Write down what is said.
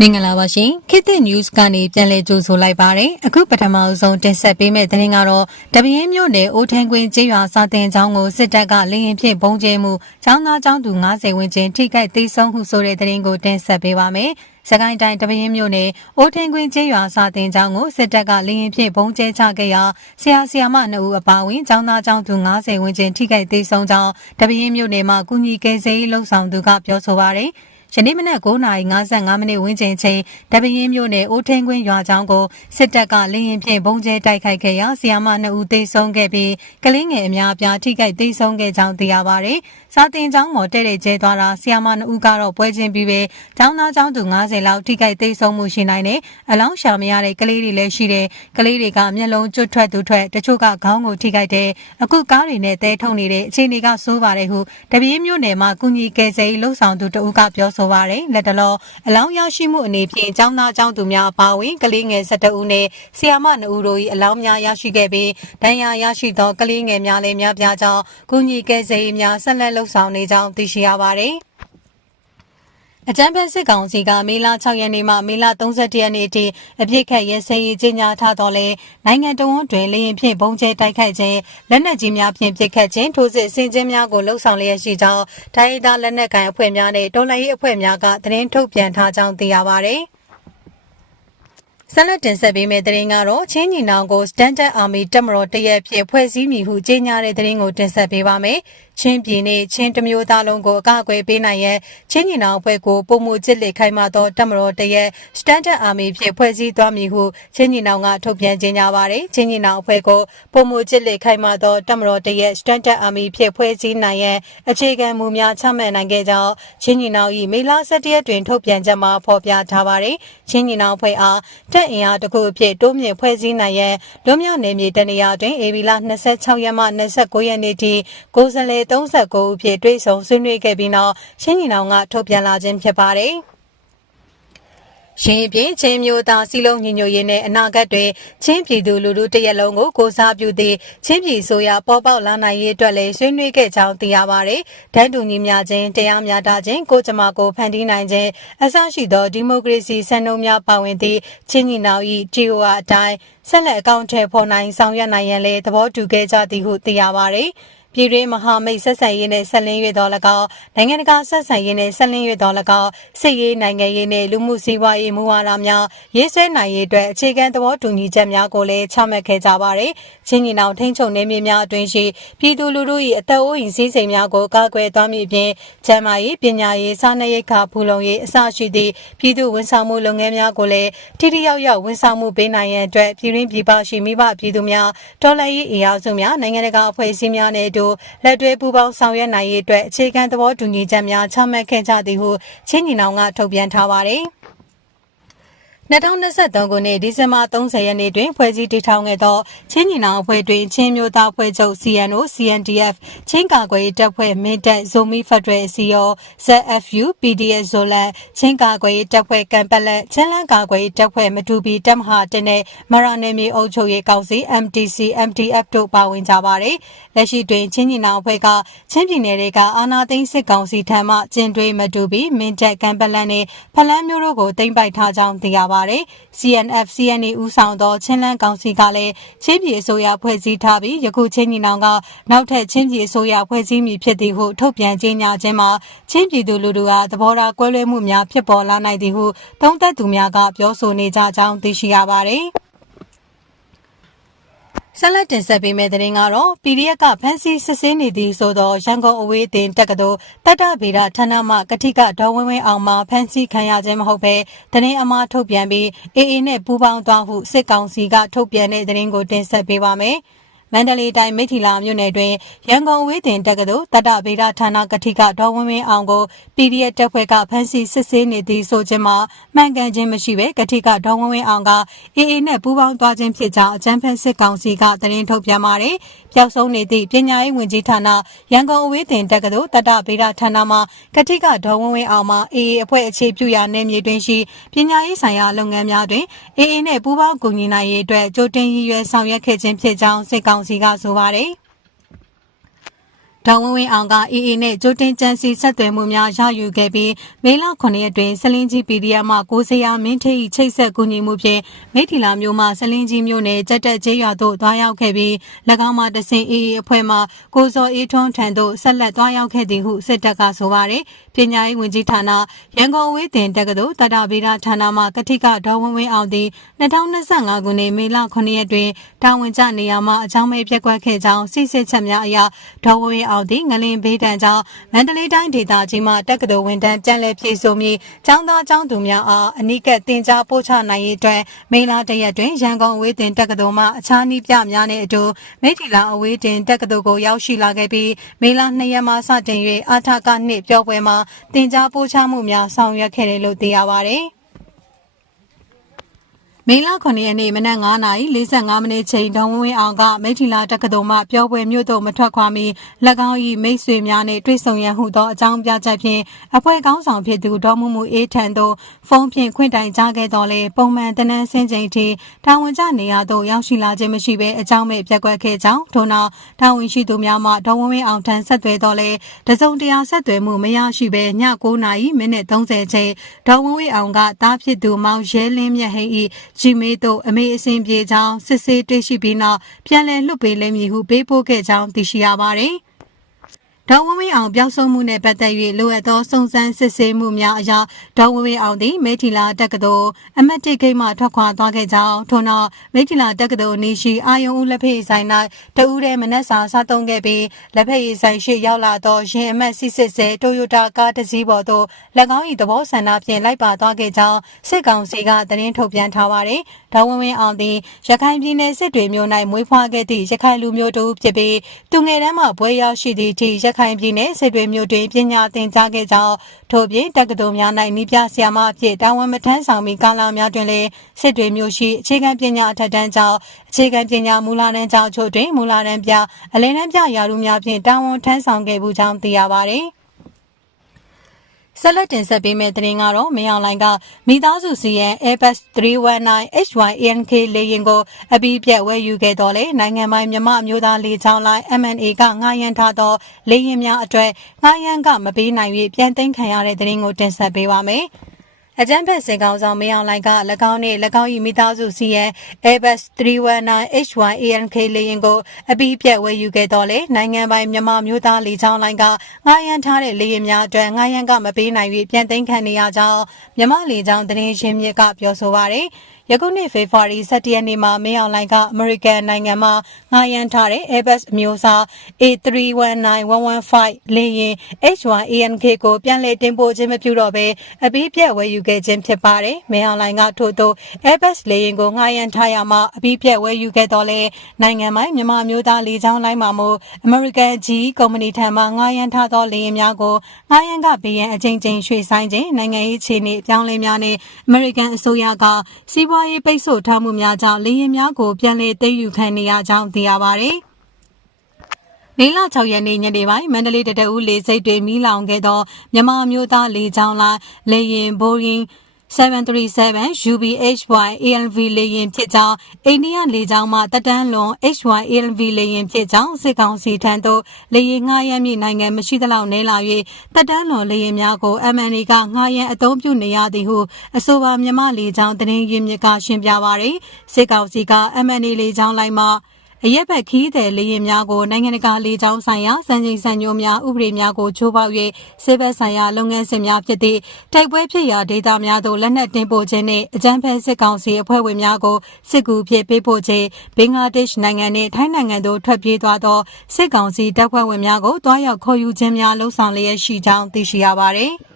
မင်္ဂလာပါရှင်ခေတ်သစ် news ကနေပြန်လည်ကြိုဆိုလိုက်ပါတယ်အခုပထမဆုံးတင်ဆက်ပေးမယ့်သတင်းကတော့တပင်းမြို့နယ်အိုးထန်းကွင်းကျေးရွာစာတင်ကျောင်းကိုစစ်တပ်ကလေရင်ဖြင့်ပုံကျဲမှုကျောင်းသားကျောင်းသူ90ဝန်းကျင်ထိခိုက်သိမ်းဆုံးမှုဆိုတဲ့သတင်းကိုတင်ဆက်ပေးပါမယ်စကိုင်းတိုင်းတပင်းမြို့နယ်အိုးထင်းကွင်းကျေးရွာစာတင်ကျောင်းကိုစစ်တပ်ကလေရင်ဖြင့်ပုံကျဲချခဲ့ရာဆရာဆရာမ2ဦးအပါအဝင်ကျောင်းသားကျောင်းသူ90ဝန်းကျင်ထိခိုက်သိမ်းဆုံးကြောင်းတပင်းမြို့နယ်မှာကုညီကယ်ဆယ်ရေးလှုပ်ဆောင်သူကပြောဆိုပါရယ် ယနေ့မနက်9:55မိနစ်ဝန်းကျင်ချိန်တပင်းမြို့နယ်အိုးထင်းကွင်းရွာကျောင်းကိုစစ်တပ်ကလေရင်ဖြင့်ဘုံကျဲတိုက်ခိုက်ခဲ့ရာဆီယာမ2ဦးသေဆုံးခဲ့ပြီးကလေးငယ်အများအပြားထိခိုက်သေဆုံးခဲ့ကြောင်းသိရပါတယ်။စာတင်ကျောင်းပေါ်တဲ့တဲ့ကျဲသွားတာဆီယာမ2ဦးကတော့ပွဲချင်းပြီးပဲကျောင်းသားကျောင်းသူ90လောက်ထိခိုက်သေဆုံးမှုရှိနိုင်တယ်။အလောင်းရှာမရတဲ့ကလေးတွေလည်းရှိတယ်။ကလေးတွေကမျက်လုံးကျွတ်ထွက်သူထွက်တချို့ကခေါင်းကိုထိခိုက်တယ်။အခုကားတွေနဲ့တဲထုံနေတဲ့အခြေအနေကဆိုးပါတယ်ဟုတပင်းမြို့နယ်မှာကုညီကယ်ဆယ်ရေးလှုပ်ဆောင်သူတဦးကပြောဆိုပါရယ်လက်တလောအလောင်းရရှိမှုအနေဖြင့်ចောင်းသားចောင်းသူများအပါအဝင်ကလေးငယ်17ဦးနဲ့ဆီယာမ2ဦးတို့၏အလောင်းများရရှိခဲ့ပြီးဒဏ်ရာရရှိသောကလေးငယ်များလည်းများပြားကြောင်းကုညီကယ်ဆယ်ရေးများဆက်လက်လှုပ်ဆောင်နေကြောင်းသိရှိရပါသည် အကြံဖက်စစ်ကောင်စီကမေလ6ရက်နေ့မှမေလ31ရက်နေ့အထိအပြစ်ခတ်ရဲစဲရေးကြီးညာထားတော်လဲနိုင်ငံတော်ဝန်တွင်လေရင်ဖြင့်ဘုံကျဲတိုက်ခိုက်ခြင်းလက်နက်ကြီးများဖြင့်ပစ်ခတ်ခြင်းထိုးစစ်ဆင်ခြင်းများကိုလှုံ့ဆော်လျက်ရှိကြောင်းတိုင်းဒေသလက်နက်ကိုင်အဖွဲ့များနဲ့တော်လှန်ရေးအဖွဲ့များကသတင်းထုတ်ပြန်ထားကြောင်းသိရပါသည်ဆက်လက်တင်ဆက်ပေးမယ့်သတင်းကတော့ချင်းညီနောင်ကို Standard Army တပ်မတော်တရက်ဖြစ်ဖွဲ့စည်းမိဟုကြေညာတဲ့သတင်းကိုတင်ဆက်ပေးပါမယ်။ ချင်းပြည်နယ်ချင်းတမျိုးသားလုံးကိုအကာအကွယ်ပေးနိုင်ရန်ချင်းညီနောင်အဖွဲ့ကိုပုံမှုကြစ်လက်ခိုင်မာသောတပ်မတော်တရက် Standard Army ဖြင့်ဖွဲ့စည်းသွားမည်ဟုချင်းညီနောင်ကထုတ်ပြန်ကြေညာပါတယ်။ချင်းညီနောင်အဖွဲ့ကိုပုံမှုကြစ်လက်ခိုင်မာသောတပ်မတော်တရက် Standard Army ဖြင့်ဖွဲ့စည်းနိုင်ရန်အခြေခံမူများချမှတ်နိုင်ခဲ့ကြောင်းချင်းညီနောင်၏မေလ17ရက်တွင်ထုတ်ပြန်ချက်မှာဖော်ပြထားပါတယ်။ချင်းညီနောင်အဖွဲ့အားတပ်အင်အားတစ်ခုအဖြစ်တိုးမြင့်ဖွဲ့စည်းနိုင်ရန်လွတ်မြောက်နေမြေတနေရာတွင် AB လ26ရက်မှ29ရက်နေ့ထိကိုယ်စားလှယ်39ဦးဖြင့်တွေ့ဆုံဆွေးနွေးခဲ့ပြီးနောက်ရှင်းညီနောင်ကထုတ်ပြန်လာခြင်းဖြစ်ပါတယ်။ရှင်ပြင်းချင်းမျိုးသားစီလုံးညီညွတ်ရေးနဲ့အနာဂတ်တွင်ချင်းပြည်သူလူထုတရက်လုံးကိုကိုစားပြုသည့်ချင်းပြည်ဆိုရပေါ်ပေါက်လာနိုင်ရေးအတွက်လည်းဆွေးနွေးခဲ့ကြောင်းသိရပါတယ်။တန်းတူညီမျှခြင်းတရားမျှတခြင်းကိုကြမ္မာကိုဖန်တီးနိုင်ခြင်းအစရှိသောဒီမိုကရေစီစံနှုန်းများပါဝင်သည့်ချင်းညီနောင်၏တီအိုအတိုင်းဆက်လက်အကောင့်ထဲပေါ်နိုင်ဆောင်ရွက်နိုင်ရန်လည်းသဘောတူခဲ့ကြသည်ဟုသိရပါတယ်။ ပြည်တွင်းမဟာမိတ်ဆက်ဆံရေးနဲ့ဆက်လင်း၍တော်၎င်းနိုင်ငံတကာဆက်ဆံရေးနဲ့ဆက်လင်း၍တော်၎င်းစစ်ရေးနိုင်ငံရေးနဲ့လူမှုစီးပွားရေးမူဝါဒများရေးဆွဲနိုင်ရေးအတွက်အခြေခံသဘောတူညီချက်များကိုလည်းချမှတ်ခဲ့ကြပါတယ်။ချင်းညီနောင်ထိန်းချုပ်နေမြေများအတွင်းရှိပြည်သူလူထု၏အသက်အိုးအိမ်စည်းစိမ်များကိုကာကွယ်သွားမည်ဖြင့်ကျန်းမာရေးပညာရေးစားနပ်ရိက္ခာဖူလုံရေးအစရှိသည့်ပြည်သူဝန်ဆောင်မှုလုပ်ငန်းများကိုလည်းထိထိရောက်ရောက်ဝန်ဆောင်မှုပေးနိုင်ရန်အတွက်ပြည်ရင်းပြည်ပရှိမိဘပြည်သူများတော်လှန်ရေးအင်အားစုများနိုင်ငံတကာအဖွဲ့အစည်းများနဲ့အတူလက်တွဲပူးပေါင်းဆောင်ရွက်နိုင်ရေးအတွက်အခြေခံသဘောတူညီချက်များချမှတ်ခဲ့ကြသည်ဟုချင်းညီနောင်ကထုတ်ပြန်ထားပါတယ်။ 2023ခုနှစ်ဒီဇင်ဘာ30ရက်နေ့တွင်ဖွဲ့စည်းတည်ထောင်ခဲ့သောချင်းညီနောင်အဖွဲ့တွင်ချင်းမျိုးသားဖွဲ့ချုပ် CNO CNDF ချင်းကာကွယ်တပ်ဖွဲ့မင်းတပ်ဇိုမီဖက်ဒရယ်စီယော ZFU PDF ဇိုလန်ချင်းကာကွယ်တပ်ဖွဲ့ကံပလက်ချင်းလန်းကာကွယ်တပ်ဖွဲ့မတူပီတပ်မဟာတနဲ့မရနယ်မြေအုပ်ချုပ်ရေးကောင်စီ MTC MTF တို့ပါဝင်ကြပါတယ်။လက်ရှိတွင်ချင်းညီနောင်အဖွဲ့ကချင်းပြည်နယ်တွေကအာနာသိန်းစစ်ကောင်စီထံမှကျင်းတွေမတူပီမင်းတပ်ကံပလက်နဲ့ဖလန်းမျိုးတို့ကိုတင်ပိုက်ထားကြောင်းသိရပါပါတယ်။ CNF CNA ဦးဆောင်သောချင်းလန်းကောင်စီကလည်းချင်းပြည်အစိုးရဖွဲ့စည်းထားပြီးယခုချင်းညီနောင်ကနောက်ထပ်ချင်းပြည်အစိုးရဖွဲ့စည်းမည်ဖြစ်သည်ဟုထုတ်ပြန်ကြေညာခြင်းမှာချင်းပြည်သူလူထုကသဘောထားကွဲလွဲမှုများဖြစ်ပေါ်လာနိုင်သည်ဟုသုံးသပ်သူများကပြောဆိုနေကြကြောင်းသိရှိရပါတယ်။ ဆက်လက်တင်ဆက်ပေးမယ့်သတင်းကတော့ PDF ကဖမ်းဆီးစစ်ဆေးနေသည်ဆိုသောရန်ကုန်အဝေးအသင်းတက္ကသိုလ်တတ္တဗေဒဌာနမှကတိကဒေါ်ဝင်းဝင်းအောင်မှဖမ်းဆီးခံရခြင်းမဟုတ်ဘဲသတင်းအမှားထုတ်ပြန်ပြီးအေအေနဲ့ပူးပေါင်းသွားဟုစစ်ကောင်စီကထုတ်ပြန်တဲ့သတင်းကိုတင်ဆက်ပေးပါမယ်။ မန္တလေးတိုင်းမိထီလာမြို့နယ်တွင်ရန်ကုန်ဝေးတင်တက္ကသိုလ်တတဗေဒဌာနကတိကဒေါ်ဝင်းဝင်းအောင်ကို PDF တပ်ဖွဲ့ကဖမ်းဆီးစစ်ဆေးနေသည်ဆိုခြင်းမှာမှန်ကန်ခြင်းမရှိဘဲကတိကဒေါ်ဝင်းဝင်းအောင်ကအေအေနဲ့ပူးပေါင်းသွားခြင်းဖြစ်ကြောင်းအကြံဖက်စစ်ကောင်စီကသတင်းထုတ်ပြန်ပါတယ်။ပျောက်ဆုံးနေသည့်ပညာရေးဝန်ကြီးဌာနရန်ကုန်ဝေးတင်တက္ကသိုလ်တတဗေဒဌာနမှကတိကဒေါ်ဝင်းဝင်းအောင်မှအေအေအဖွဲ့အခြေပြုရာနယ်မြေတွင်ရှိပညာရေးဆိုင်ရာလုပ်ငန်းများတွင်အေအေနဲ့ပူးပေါင်းကူညီနိုင်ရေးအတွက်ကြိုတင်ရည်ရွယ်ဆောင်ရွက်ခဲ့ခြင်းဖြစ်ကြောင်းစစ်ကောင်စီကဆိုပါတယ်။ ဒေါ်ဝင်းဝင်းအောင်က AA နဲ့ကြိုတင်ကြံစီဆက်သွယ်မှုများရယူခဲ့ပြီးမေလ9ရက်တွင်စလင်းကြီး PDF မှကိုစရာမင်းထေးချိတ်ဆက်ကူညီမှုဖြင့်မိထီလာမျိုးမှစလင်းကြီးမျိုးနယ်ကြက်တက်ကျေးရွာသို့တွားရောက်ခဲ့ပြီး၎င်းမှတဆင် AA အဖွဲ့မှကိုစောအေးထွန်းထံသို့ဆက်လက်တွားရောက်ခဲ့သည်ဟုစစ်တပ်ကဆိုပါရယ်ပညာရေးဝန်ကြီးဌာနရန်ကုန်ဝေးတင်တက္ကသိုလ်တတဗေဒဌာနမှကတိကဒေါ်ဝင်းဝင်းအောင်သည်2025ခုနှစ်မေလ9ရက်တွင်တာဝန်ကျနေရာမှအကြောင်းမဲ့ပြက်ကွက်ခဲ့ကြောင်းစစ်စစ်ချက်များအရဒေါ်ဝင်းဝင်းအောင်သည်ငလင်ဘေးတန်ကြောင်းမန္တလေးတိုင်းဒေသကြီးမှတက္ကသိုလ်ဝန်ထမ်းပြန်လည်ပြည်စုံပြီးကျောင်းသားကျောင်းသူများအားအနိကတင် जा ပို့ချနိုင်ရေးအတွက်မေလတရက်တွင်ရန်ကုန်ဝေးတင်တက္ကသိုလ်မှအခြားနည်းပြများနဲ့အတူမိထီလာအဝေးတင်တက္ကသိုလ်ကိုရောက်ရှိလာခဲ့ပြီးမေလ2ရက်မှစတင်၍အာထကနှစ်ပြောပွဲမှာတင် जा ပို့ချမှုများဆောင်ရွက်ခဲ့တယ်လို့သိရပါတယ်။ မေလ9ရက်နေ့မနက်9:45မိနစ်ချိန်ဒေါ်ဝင်းဝင်းအောင်ကမိထီလာတက္ကသိုလ်မှပြောပွဲမြို့သို့မထွက်ခွာမီ၎င်း၏မိတ်ဆွေများနှင့်တွေ့ဆုံရန်ဟုသောအကြောင်းပြချက်ဖြင့်အဖွဲ့ကောင်းဆောင်ဖြစ်သူဒေါ်မှုမှုအေးထံသို့ဖုန်းဖြင့်ခွင့်တိုင်ကြားခဲ့တော်လဲပုံမှန်တနန်းစင်းချိန်ထိတာဝန်ကျနေရာသို့ရောက်ရှိလာခြင်းမရှိဘဲအကြောင်းမဲ့ပြက်ကွက်ခဲ့ကြောင်းထို့နောက်တာဝန်ရှိသူများမှဒေါ်ဝင်းဝင်းအောင်ထံဆက်သွယ်တော်လဲတစုံတရာဆက်သွယ်မှုမရရှိဘဲည9:30မိနစ်30ချိန်ဒေါ်ဝင်းဝင်းအောင်ကတားဖြစ်သူမောင်ရဲလင်းမြတ်ဟိ၏ဂျီမေးတို့အမေအစဉ်ပြေကြောင်းစစ်ဆေးတွေ့ရှိပြီးနောက်ပြန်လည်လွတ်ပေးလိမ့်မည်ဟုပေးပို့ခဲ့ကြောင်းသိရှိရပါတယ်။ ဒေါ်ဝင်းဝင်းအောင်ပျောက်ဆုံးမှုနဲ့ပတ်သက်၍လိုအပ်သောစုံစမ်းစစ်ဆေးမှုများအရာဒေါ်ဝင်းဝင်းအောင်သည်မေထီလာတက္ကသိုလ်အမတ်တိတ်ဂိတ်မှထွက်ခွာသွားခဲ့ကြောင်းထို့နောက်မေထီလာတက္ကသိုလ်နေရှိအာယုံဦးလက်ဖက်ဆိုင်၌တဦးတည်းမနက်စာစားသုံးခဲ့ပြီးလက်ဖက်ရည်ဆိုင်ရှိရောက်လာသောရင်အမတ်စစ်စစ်စဲတိုယိုတာကားတစ်စီးပေါ်သို့၎င်း၏သဘောဆန္ဒဖြင့်လိုက်ပါသွားခဲ့ကြောင်းစစ်ကောင်စီကသတင်းထုတ်ပြန်ထားပါသည် ဒေါ်ဝင်းဝင်းအောင်သည်ရခိုင်ပြည်နယ်စစ်တွေမြို့၌မွေးဖွားခဲ့သည့်ရခိုင်လူမျိုးတူဖြစ်ပြီးသူငယ်တန်းမှဘွဲရောက်ရှိသည့်အထိရခိုင်ပြည်နယ်စစ်တွေမြို့တွင်ပညာသင်ကြားခဲ့ကြောင်းထို့ပြင်တက္ကသိုလ်များ၌နီးပြဆရာမအဖြစ်တာဝန်မထမ်းဆောင်မီကာလများတွင်လည်းစစ်တွေမြို့ရှိအခြေခံပညာအထက်တန်းကျောင်းအခြေခံပညာမူလတန်းကျောင်းချို့တွင်မူလတန်းပြအလယ်တန်းပြရာထူးများဖြင့်တာဝန်ထမ်းဆောင်ခဲ့မှုကြောင်းသိရပါသည် ဆက်လက်တင်ဆက်ပေးမယ့်သတင်းကတော့မင်းအောင်လိုင်ကမိသားစုစီရင် Airbus 319 HYANK လေယာဉ်ကိုအပြီးပြတ်ဝယ်ယူခဲ့တော်လေနိုင်ငံပိုင်မြမအမျိုးသားလေကြောင်းလိုင်း MNA ကငှားရမ်းထားသောလေယာဉ်များအတွက်ငှားရမ်းကမပေးနိုင်၍ပြန်သိမ်းခံရတဲ့သတင်းကိုတင်ဆက်ပေးပါမယ်။ အကြံဖက်စင်ကောင်ဆောင်မင်းအောင်လိုင်က၎င်းနှင့်၎င်း၏မိသားစုစီရဲ့ Airbus 319 HYANK လေယာဉ်ကိုအပြီးပြတ်ဝယ်ယူခဲ့တော်လဲနိုင်ငံပိုင်မြန်မာမျိုးသားလေကြောင်းလိုင်းကငှားရမ်းထားတဲ့လေယာဉ်များအတွက်ငှားရမ်းကမပေးနိုင်၍ပြန်သိမ်းခံနေရကြောင်းမြန်မာလေကြောင်းသတင်းရင်းမြစ်ကပြောဆိုပါရယ်။ ယခုနှစ်ဖေဖော်ဝါရီ17ရက်နေ့မှာမင်းအောင်လှိုင်ကအမေရိကန်နိုင်ငံမှာငှားရမ်းထားတဲ့ Airbus အမျိုးအစား A319-115 လေယာဉ် H1ANK ကိုပြန်လည်တင်ပို့ခြင်းမပြုတော့ဘဲအပြီးပြတ်ဝယ်ယူခဲ့ခြင်းဖြစ်ပါတယ်။မင်းအောင်လှိုင်ကထို့သော Airbus လေယာဉ်ကိုငှားရမ်းထားရမှာအပြီးပြတ်ဝယ်ယူခဲ့တော့လဲနိုင်ငံမိုင်းမြန်မာမျိုးသားလေကြောင်းလိုင်းမှာမို့ American G ကုမ္ပဏီထံမှငှားရမ်းထားသောလေယာဉ်များကိုငှားရမ်းကပေးရန်အကြိမ်ကြိမ်ရွှေ့ဆိုင်းခြင်းနိုင်ငံရေးခြေနေအပြောင်းလဲများနဲ့ American အစိုးရကစီးပွားပွားရေးပိတ်ဆို့ထားမှုများကြောင့်လေယာဉ်များကိုပြန်လည်သိမ်းယူခံနေရကြောင်းသိရပါဗျ။မေလ6ရက်နေ့ညနေပိုင်းမန္တလေးတတအူးလေစိတ်တွေမီးလောင်ခဲ့သောမြန်မာမျိုးသားလေကြောင်းလိုင်းလေယာဉ်ဘိုးရင်း 737 UBHY ALV လေယာဉ်ဖြစ်ကြောင်းအိန္ဒိယလေကြောင်းမှတက်တန်းလွန် HY ALV လေယာဉ်ဖြစ်ကြောင်းစစ်ကောင်စီထံသို့လေယာဉ်ငှားရမ်းမည့်နိုင်ငံမရှိသလောက်နေလာ၍တက်တန်းလွန်လေယာဉ်များကို MNA ကငှားရမ်းအသုံးပြုနေရသည်ဟုအဆိုပါမြန်မာလေကြောင်းသတင်းရင်းမြစ်ကရှင်းပြပါရယ်စစ်ကောင်စီက MNA လေကြောင်းလိုင်းမှ အရက်ဘက်ခီးတဲ့လေရင်များကိုနိုင်ငံတကာလေကြောင်းဆိုင်ရာစံချိန်စံညွှန်းများဥပဒေများကိုချိုးဖောက်၍စစ်ဘက်ဆိုင်ရာလုပ်ငန်းစဉ်များဖြစ်သည့်တိုက်ပွဲဖြစ်ရာဒေသများသို့လက်နက်တင်ပို့ခြင်းနှင့်အကြမ်းဖက်စစ်ကောင်စီအဖွဲ့ဝင်များကိုစစ်ကူဖြစ်ပေးပို့ခြင်းဘင်္ဂလားဒေ့ရှ်နိုင်ငံနှင့်ထိုင်းနိုင်ငံသို့ထွက်ပြေးသွားသောစစ်ကောင်စီတပ်ဖွဲ့ဝင်များကိုတွားရောက်ခေါ်ယူခြင်းများလှုံ့ဆော်လျက်ရှိကြောင်းသိရှိရပါသည်။